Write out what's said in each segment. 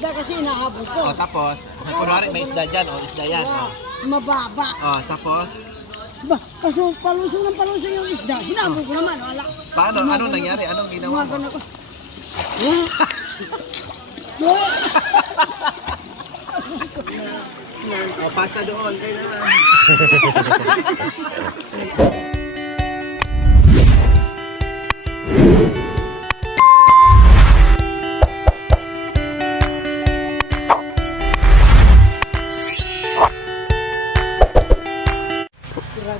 isda kasi inahabol ko. O, tapos, kunwari may isda dyan, o, isda yan. O, Mababa. tapos, Ba, kaso palusong ng palusong yung isda. Hinabol ko naman, wala. paano? Anong nangyari? Anong ginawa mo? Gumagano ko. O, pasta doon. Kaya naman.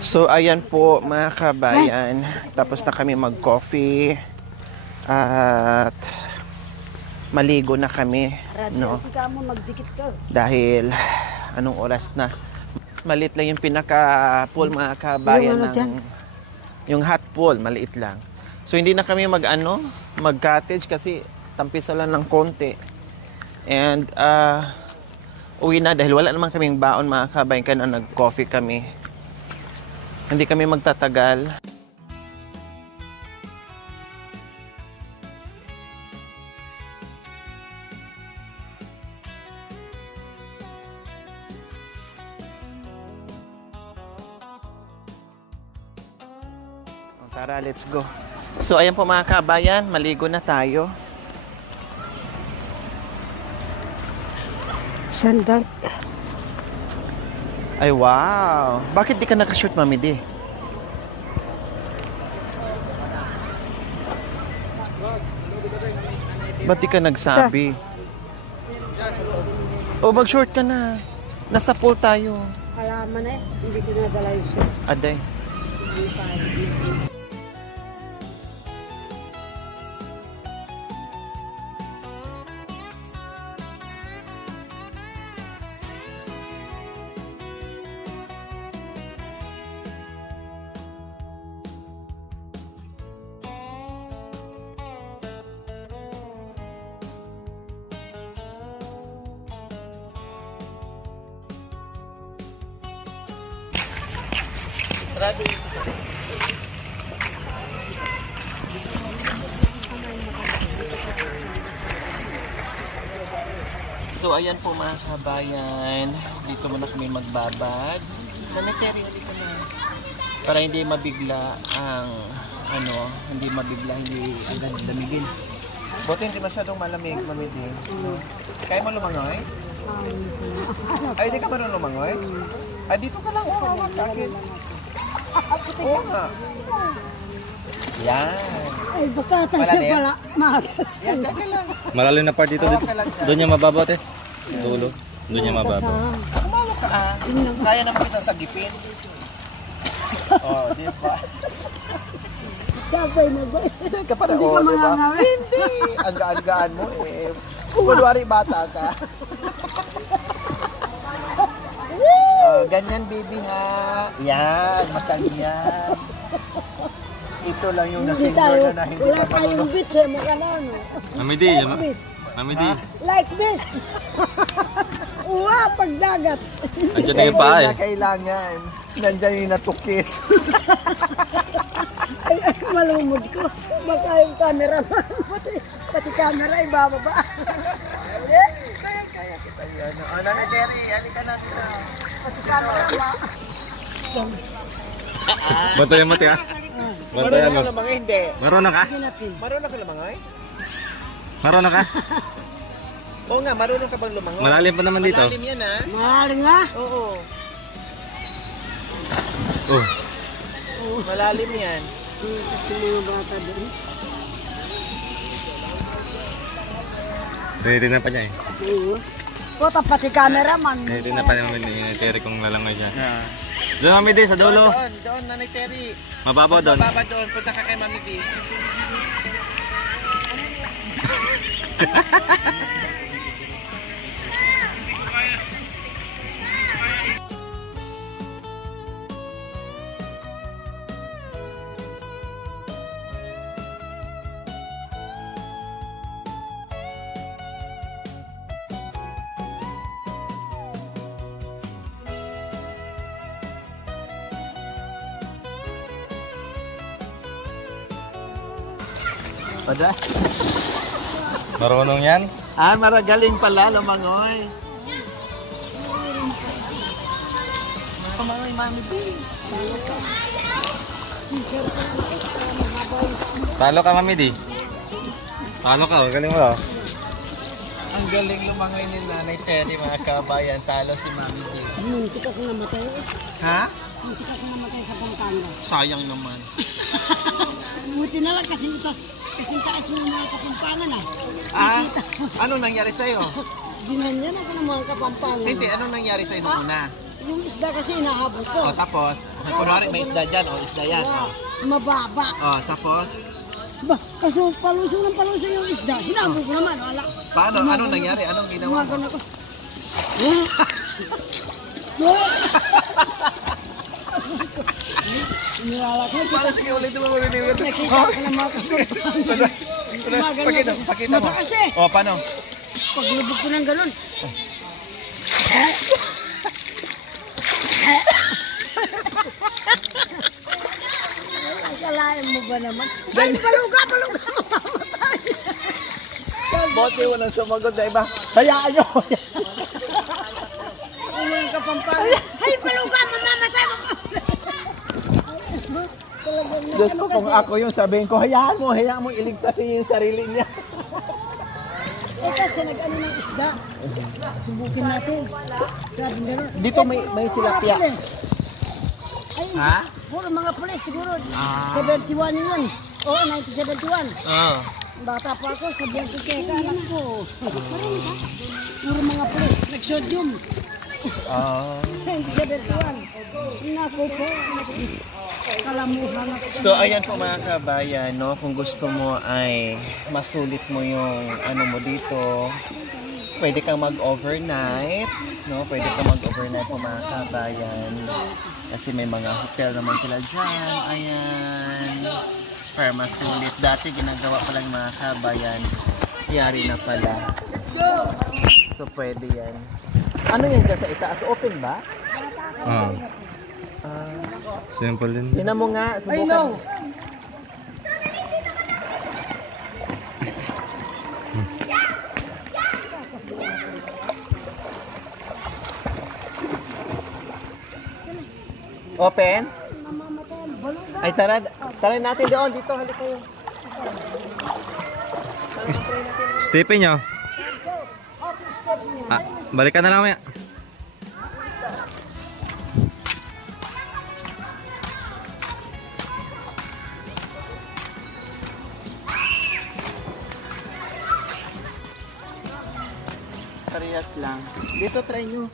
So ayan po mga kabayan, tapos na kami mag-coffee at maligo na kami, no? Dahil anong oras na? Maliit lang yung pinaka-pool mga kabayan yung hot pool, maliit lang. So hindi na kami mag-cottage kasi tampisa lang ng konti. And uwi na dahil wala naman kaming baon mga kabayan, kaya nag-coffee kami. Hindi kami magtatagal. Tara, let's go. So, ayan po mga kabayan, maligo na tayo. Sandal. Ay, wow! Bakit di ka nakashoot, Mami Di? Ba't di ka nagsabi? O, mag-short ka na. Nasa pool tayo. Alaman eh, hindi ko nadala yung shot. Aday. So ayan po mga kabayan, dito muna kami magbabad. Nanateri, dito na. Para hindi mabigla ang hindi damigin. Buti hindi masyadong malamig, mamidi. Kaya mo lumangoy? Ay, di ka marunong lumangoy? Ay, dito ka lang, hawak sa akin. Oo nga. Yan. Ay, bakatas na Malalim? pala. Matas. Yan, dyan ka lang. Malalim na part dito. Hawak ka lang dyan. Doon niya mababaw, te. Dulo. Doon niya mababaw. Kumawak ka Kaya naman kita sa gipin. Oh, di ba? Sabay na ba? Hindi ka pa rin. Hindi Oh, ka di ba? mangangawi. Hindi. Ang gaan-gaan mo eh. Kunwari bata ka. Ganyan, baby ha. Yan, matalyan. Ito lang yung na-senior na hindi Wala pa tayong marunong. beach eh, mukha na ano. Amidi, Beach. Amidi. Like this. Uwa, pagdagat. Andiyan na yung paa eh. Na kailangan. Nandyan yung natukis. Ay, malumod ko. Baka yung cameraman. Pati camera ay bababa. Kaya kita yan. Nanay Terry, halika natin na. Pati camera ma. Bantayan mo, te, ha? Bantayan Marunong mo. ka lumangoy? Hindi. Marunong ka? Ginapin. Marunong ka lumangoy? Marunong ka? Oo nga, marunong ka bang lumangoy? Malalim pa naman dito. Malalim yan ha. Maaaring nga. Oo. Oh. Malalim yan. Kasi mga bata doon. Tinitignan pa niya eh. Oo. Puta, pati cameraman. Tinitignan pa niya ni Terry kung lalangoy siya. Doon, Amidi, sa dulo. Doon, Nanay Terry. Mababaw doon. Mababa doon. Punta ka kay Mami D. Pada? Marunong yan? Ah, maragaling pala, lumangoy. Lumangoy, Mami B. Talo ka, Mami, di? Talo ka, galing mo daw. Ang galing lumangoy ni Nanay Terry, mga kabayan. Talo si Mami B. Muntik ako namatay. Ha? Muntik ako namatay sa Pampanga. Sayang naman. Buti na lang kasi ito. Kasi taas mo ng mga Kapampangan ah. Ah, ano nangyari sa'yo? Ginanyan ako ng mga Kapampangan. Hindi, ano nangyari sa'yo nung una? Yung isda kasi inahabol ko. O, tapos, kunwari may isda dyan, o isda yan. O, Mababa. tapos, Ba, kaso palusong ng palusong yung isda. Hinabol ko naman. Wala. paano? Anong nangyari? Anong ginawa mo? Gumagano ko. Nilala ko. Paano? Sige, ulit mo mariniwit. Nakita ko ng mga Kapampangan. Pakita, pakita mo. Mata kasi. O, paano? Paglubog ko ng ganun. Akalain mo ba naman? Ay, baluga, baluga! Bote mo nang sumagot na iba. Hayaan nyo! Umuwi ka Pampanga. Ay, baluga! Mamamatay mo! Diyos ko, kung ako yung sabihin ko, hayaan mo iligtas niya yung sarili niya. Eh, kasi nag-ano ng isda. Subukin natin. Sabi nila. Dito may tilapia. Ay, Ha? puro mga pulis siguro. Ah. 71 yun. Oo, 1971. Oo. Bata pa ako, sabihan ko kaya anak ko. Puro mga pulis. Nag-sodium. Ah. 1971. Naku po. Kalamuhan ako. So ayan po mga kabayan, no, kung gusto mo ay masulit mo yung ano mo dito, pwede kang mag-overnight, no? Pwede kang mag-overnight po mga kabayan. Kasi may mga hotel naman sila dyan. Ayan. Para masulit. Dati ginagawa pa lang mga kabayan. Yari na pala. So pwede yan. Ano yan dyan sa itaas? Open ba? Oo. Simple din. Tingnan mo nga. I Subukan. know. Open? Mamamatay ang baluga. Ay tara natin doon. Dito, halika kayo. Stephen nyo. Ah, balikan na lang maya. Parehas lang. Dito, try nyo.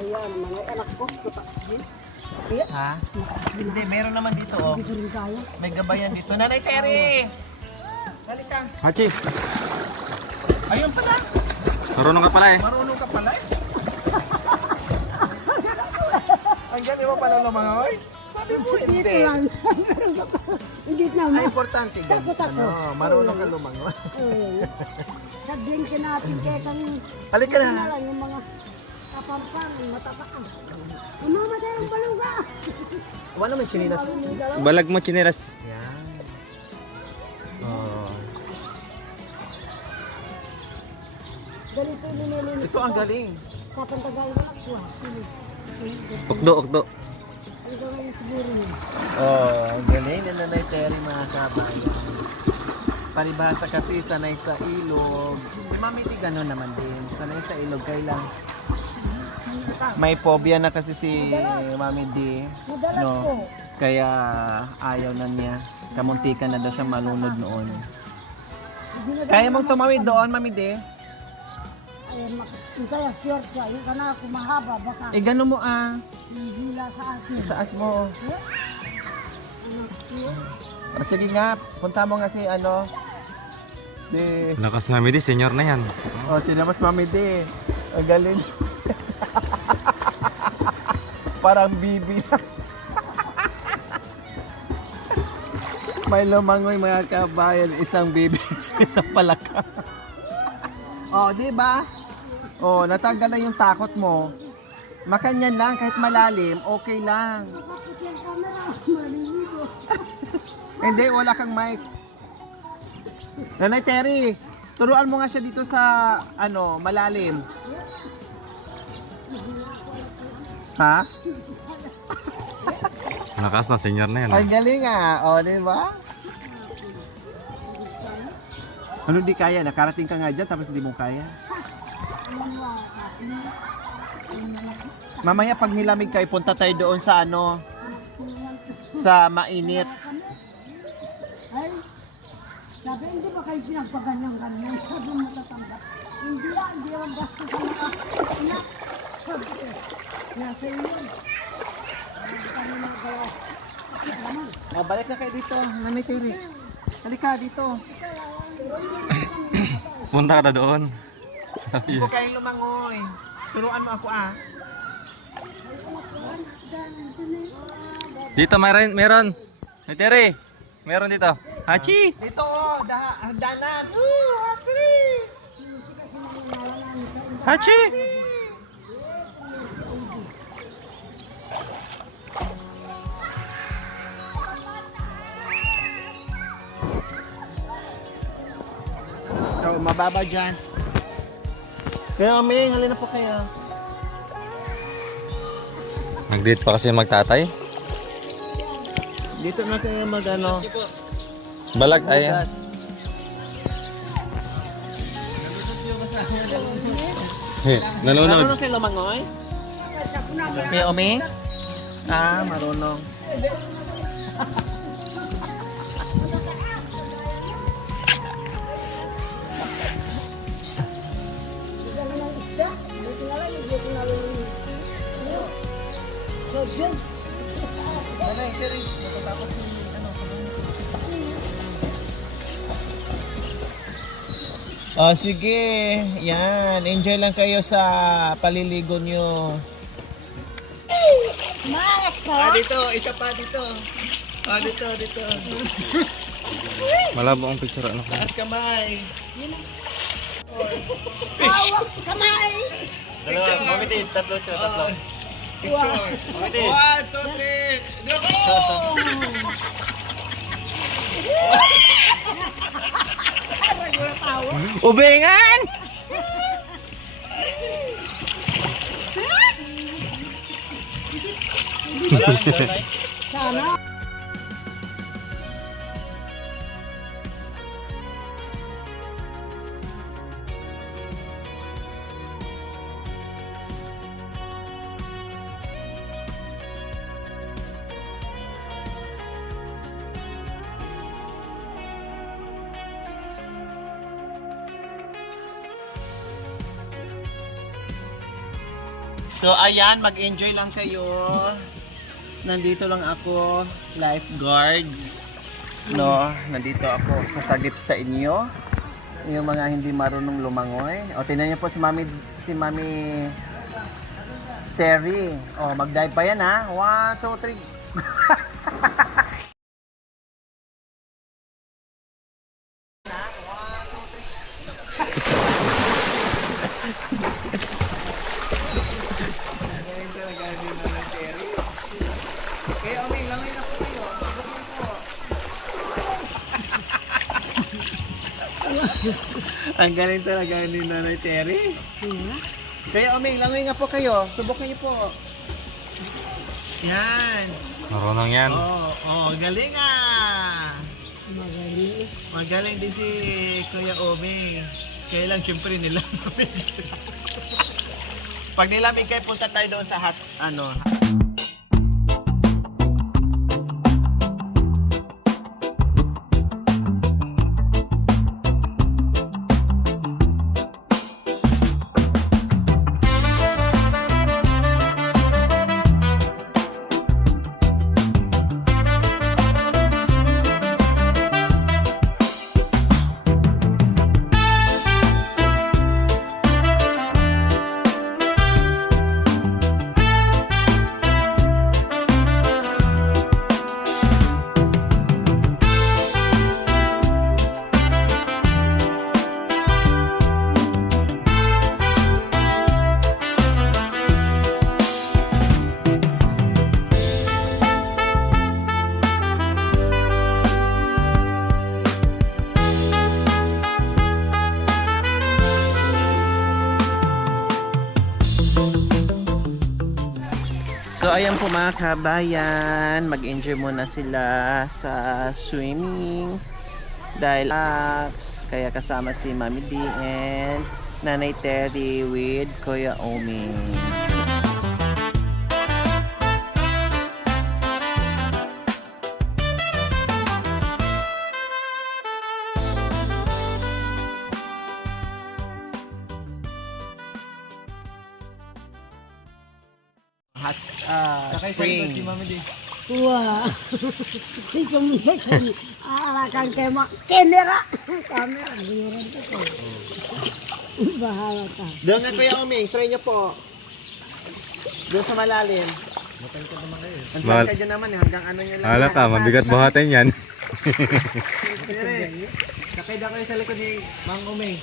Ayan, mga anak ko. Ha? Hindi, meron naman dito, oh. Hindi ko rin kaya. May gabayan dito. Nanay Terry! Halika. Hachi, Ayun pala. marunong ka pala eh. Marunong ka pala eh. Ang galing mo pala lumangoy. Sabi mo hindi. Dito lang. Hindi Ay, naman. importante ganun. Takot ako. Ano, marunong ka lumangoy. Sabihin ka natin kaya kami. Halika na. lang yung mga Kapampangan, matataan. Mamamatay ang baluga. Wala naman chinilas. Balag mo, chineras. Yan. Oh. Ganito nililinis. Ito ang galing. Kapantagal ko lang po. Okdo, okdo. Ano ka ngayon siguro yun? Oh, ang galing ni Nanay Terry mga kabayan. Paribasa kasi sanay sa ilog. Si Mami T gano'n naman din. Sanay sa ilog, kailang may phobia na kasi si Mami D. Madalas No? po. Kaya ayaw na niya. Kamuntikan na daw siya malunod noon. Kaya mong tumawid doon, Mami D? Ayan, kaya short siya. Yung kana ako mahaba, baka Eh, gano'n mo ah. hila sa akin. Taas mo. Ano, O, sige nga, punta mo nga si ano. Si... Lakas na midi, senior na yan. O, tinamos Mami D. Ang galing. Parang bibi. May lumangoy mga kabayan, isang bibi sa isang palaka. O, di ba? O, natanggal na yung takot mo. Makanyan lang, kahit malalim, okay lang. kapit yung camera, maliligo. Hindi, wala kang mic. Nanay Terry, turuan mo nga siya dito sa, malalim. Ha? Lakas na, senior na yan. Ang galing O, di ba? Ano di kaya? Nakarating ka nga dyan, tapos hindi mo kaya. Mamaya pag nilamig kayo, punta tayo doon sa sa mainit. Ay, sabi, hindi ba kayo pinagpaganyan-ganyan? Sabi mo matatanggap. Hindi ang basta sa mga anak. Sabi ko, nasa inyo. Kami nagawa. Balik na kayo dito, Nanay Terry. Halika dito. Punta ka na doon. Hindi ko kayong lumangoy. Turuan mo ako Dito meron. Hey, Terry. Meron dito. Hachi! Dito hagdanan. Hachi! Hachi! So, mababa dyan. Kaya Aming, halina po kayo. Nag-date pa kasi magtatay. Dito na kayo Balag, ayan. Nalunod. Marunong kayo lumangoy? Kaya Aming? Marunong. Oh, sige. Yan. Enjoy lang kayo sa paliligo nyo. Dito. Isa pa dito. Dito. Malabo ang picture ano ko. Taas kamay. Hawak kamay! Picture. Mamitin, tatlo siya, tatlo. Picture. 1, 2, 3. Go! Ubengan! Sana. So ayan, mag-enjoy lang kayo. Nandito lang ako, lifeguard. No, nandito ako sasagip sa inyo. Yung mga hindi marunong lumangoy. O tingnan niyo po si Mami Terry. O mag-dive pa yan ha. 1, 2, 3. Kaya Oming, langoy na po kayo. Subukin po. Ang galing talaga ni Nanay Terry. Kaya Oming, langoy nga po kayo. Subukin niyo po. Yan. Marunong yan. Galing Magaling din si Kuya Oming. Kaya lang syempre nilamig. Pag nilamig kayo, punta tayo doon sa So ayan po mga kabayan, mag-enjoy muna sila sa swimming dahil kaya kasama si Mami D and Nanay Terry with Kuya Omi. Hot spring. Wah. Ikaw mo sa kanya. Aarakan kayo mga camera. Camera. Binuran ko. Bahala ka. Doon nga Kuya Omi, try nyo po. Doon sa malalim. Mahal. Ang ka dyan naman eh, hanggang ano nyo lang. Halata, mabigat buhatin yan. Sakay daw kayo sa likod ni Mang Omi.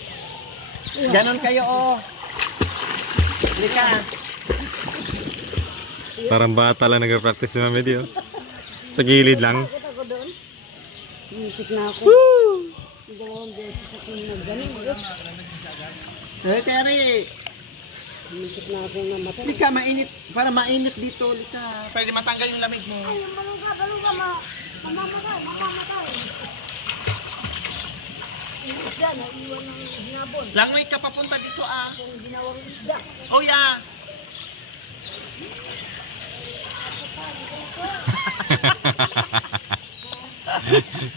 Ganon kayo oh. Lika. Parang bata lang nag-practice si Mami D, oh. Sa gilid lang. Kita ko doon. Music na ako. Dalawang beses ako nag-galing. Hey Terry. Music na ako namatay. Lika, mainit. Para mainit dito, Lika. Pwede matanggal yung lamig mo. Ay, balong ka. Mamamatay. Yung isda, naiwan ng hinabon. Langoy ka papunta dito ah. Yung ginawang isda. Oh yeah.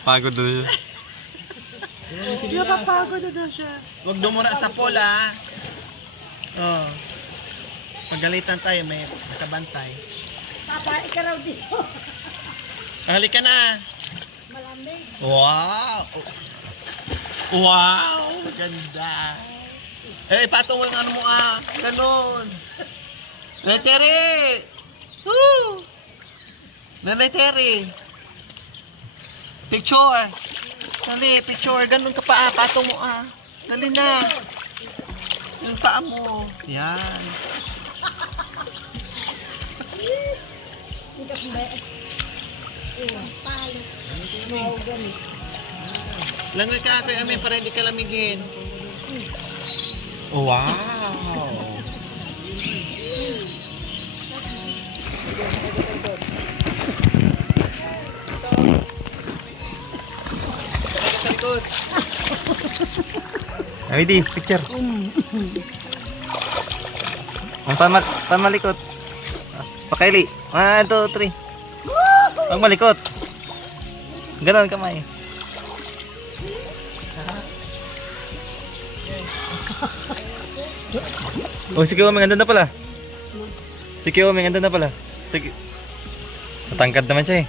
Pagod doon siya. Napapagod na daw siya. Huwag dumura sa pool ah. Oh. Pagalitan tayo, may nakabantay. Papa, ikaw raw dito. Halika na. Malamig. Wow! Wow! Ganda! Eh, patungo yung ano mo ah. Ganon. Nanay Terry! Woo! Nanay Terry! Picture! Dali, picture. Ganon ka pa ah. Patong mo ah. Dali na. Yung paa mo. Yan. Ikaw ba? Palo. Maugan. Langoy ka Kuya Omi para hindi ka lamigin. Wow! Mami D, picture. Ang pamalikot. Pakaili. 1, 2, 3. Ang malikot. Ganon kamay. Oh, si Kiwaming andun na pala. Si Kiwaming andun na pala. Sige. Matangkad naman siya eh.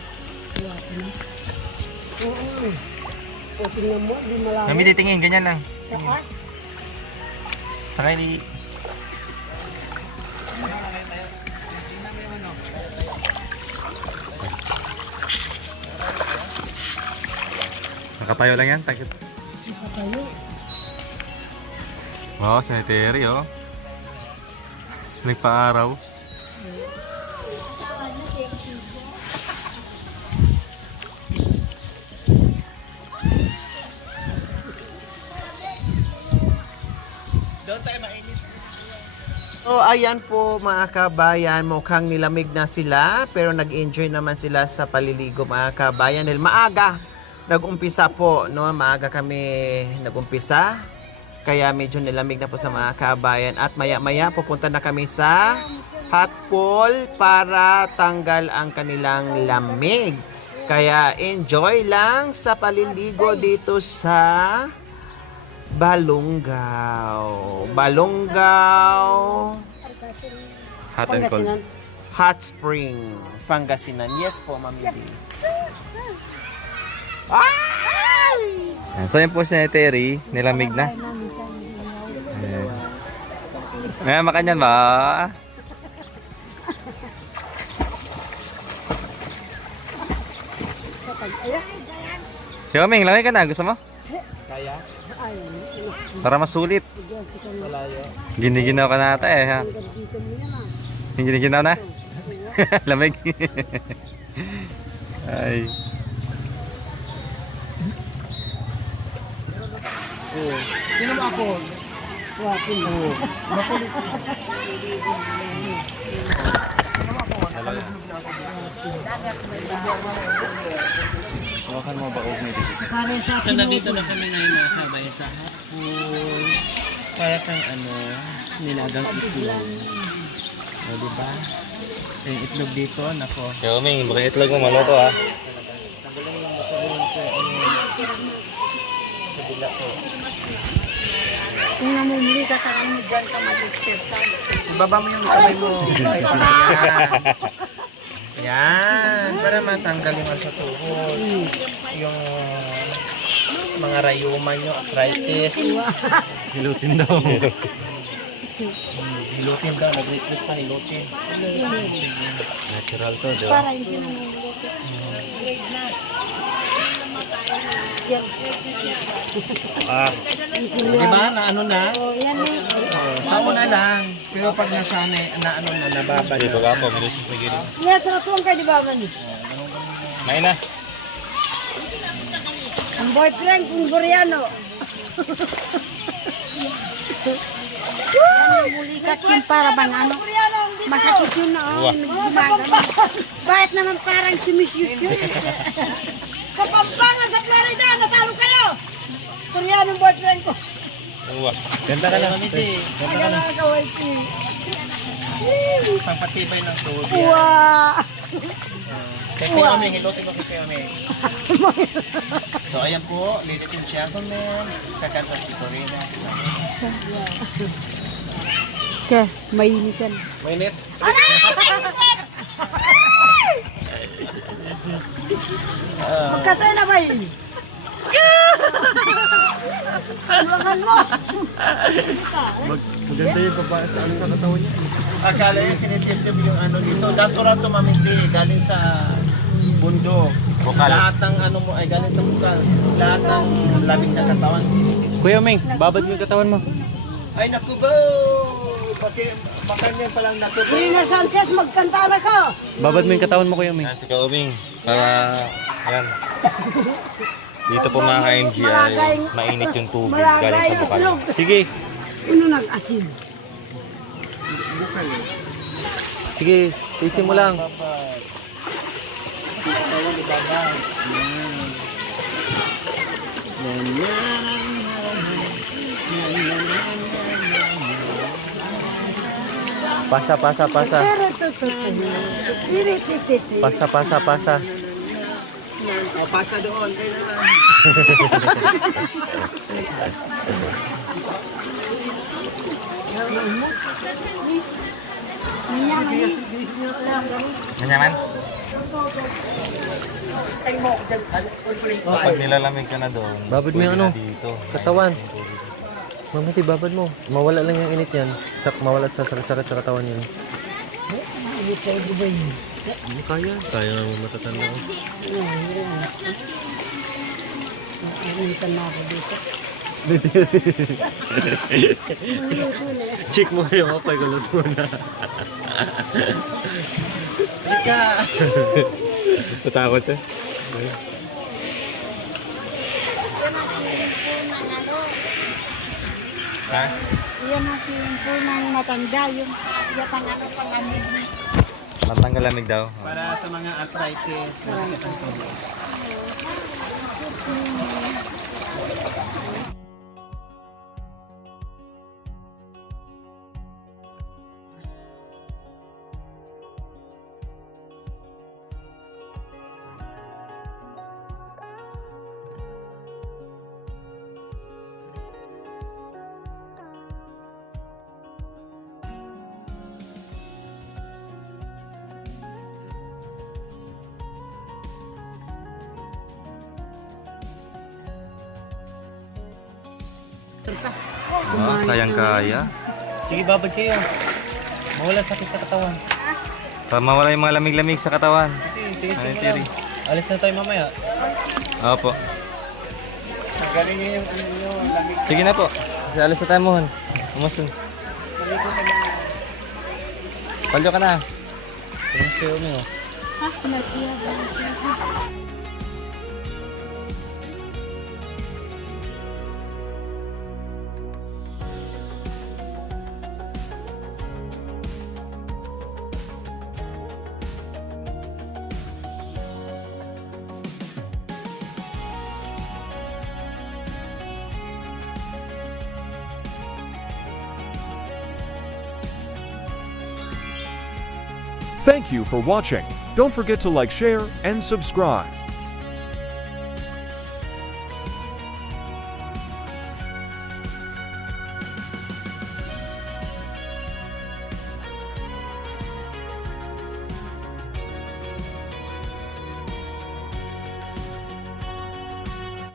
O, tingnan mo, di malalim. Mami, titingin, ganyan lang. Taas. Pakaili. Nakatayo lang yan. Takit. Nakatayo. Wow, sanitary oh. Nagpa-araw. Doon tayo mainit. So ayan po mga kabayan, mukhang nilamig na sila pero nag-enjoy naman sila sa paliligo mga kabayan dahil maaga nag-umpisa po, no? Maaga kami nag-umpisa. Kaya medyo nilamig na po sa mga kabayan at maya-maya pupunta na kami sa hot pool para tanggal ang kanilang lamig. Kaya enjoy lang sa paliligo dito sa Balungaw. Hot and cold. Hot Spring, Pangasinan. Yes po, Mami D. So yun po si Terry, nilamig na. May makanyan ba? Kiwaming, lamig ka na. Gusto mo? Kaya? Para masulit. Malayo. Giniginaw ka na ata eh ha. Giniginaw na? Lamig. Ay. Oo. Sino mo ako? Wapin. Oo. Makulit. Hawakan mo ba may dito? Para sa So nandito na kami ngayon mga kabay sa hapon. Para kang nilagang itlog. O diba? Yung itlog dito, nako. Kaya Oming, baka itlog mo maluto ha. kung namumuli ka mo dyan ka mag-exercise. Ibaba mo yung kamay mo. Ay, yan. Yan. Para matanggal yung sa tuhod. Yung mga rayuma nyo, arthritis. Hilutin daw. Hilutin daw. Nag-request pa hilutin. Natural to, di ba? Para hindi namumuli ka. Di ba? Na ano na? O, yan eh. Sa una lang. Pero pag nasanay, na ano na, nababa Dito na. ka po, bilis yung sige. Ngayon, tratuan ka di ba man? May na. Ang boyfriend kung Koreano. Yan yung mulikat yung para bang ano. Masakit yun na. Oh, gumagano. Bakit naman parang sumisyus yun? Kapampangan sa Florida, natalo kayo! Koreano boyfriend ko. Uwa. Ganda ka lang. Ang gagawin ko. Pampatibay ng tuhod yan. Wow! Kaya Kuya Oming, hilutin ko kay Kuya Oming. So ayan po, ladies and gentlemen, kakanta si Corina sa... Kaya, mainit yan. Mainit. Magkatay na ba yun? Haluan mo! Maganda yung babae sa katawan niya. Akala niya sinisipsip yung ano dito. Natural to maminti, galing sa bundok. Bukal. Lahat ng ano mo ay galing sa bukal. Lahat ng lamig na katawan sinisipsip. Kuya Oming, babad mo yung katawan mo. Ay naku ba! Baka niya palang naku ba? Rina Sanchez, magkanta na ka! Babad mo yung katawan mo, Kuya Oming. Si Kuya Oming, para, ayan. Dito po mga ka-MG ay mainit yung tubig galing sa bukal. Sige. Ano nag-asin? Sige, isin mo lang. Pasa. Tiritititi. Pasa. O, pasta doon. Kaya naman. Manyaman? Pag nilalamig ka na doon, babad mo yung ano, katawan. Mamati, babad mo. Mawala lang yung init yan. Mawala sa sakit-sakit sa katawan yun. Kaya na mo matatanda ko. Initan na ako dito. Check mo yung kapay, gulot mo na. Ika! Tatakot siya. Ha? Yan ang po ng matanda, yung yatang ano pangamit. Matanggal lamig daw. Para sa mga arthritis. Masakit ang tuhod. Kayang-kaya. Sige, babad kayo. Mawala sakit sa katawan. Para mawala yung mga lamig-lamig sa katawan. Ay, Terry. Alis na tayo mamaya. Opo. Galing niyo yung ano nyo, lamig. Sige na po. Kasi alis na tayo mohon. Umusun. Palyo ka na. Kumusta yung mo? Ha? Pinagkiyag. Thank you for watching. Don't forget to like, share, and subscribe.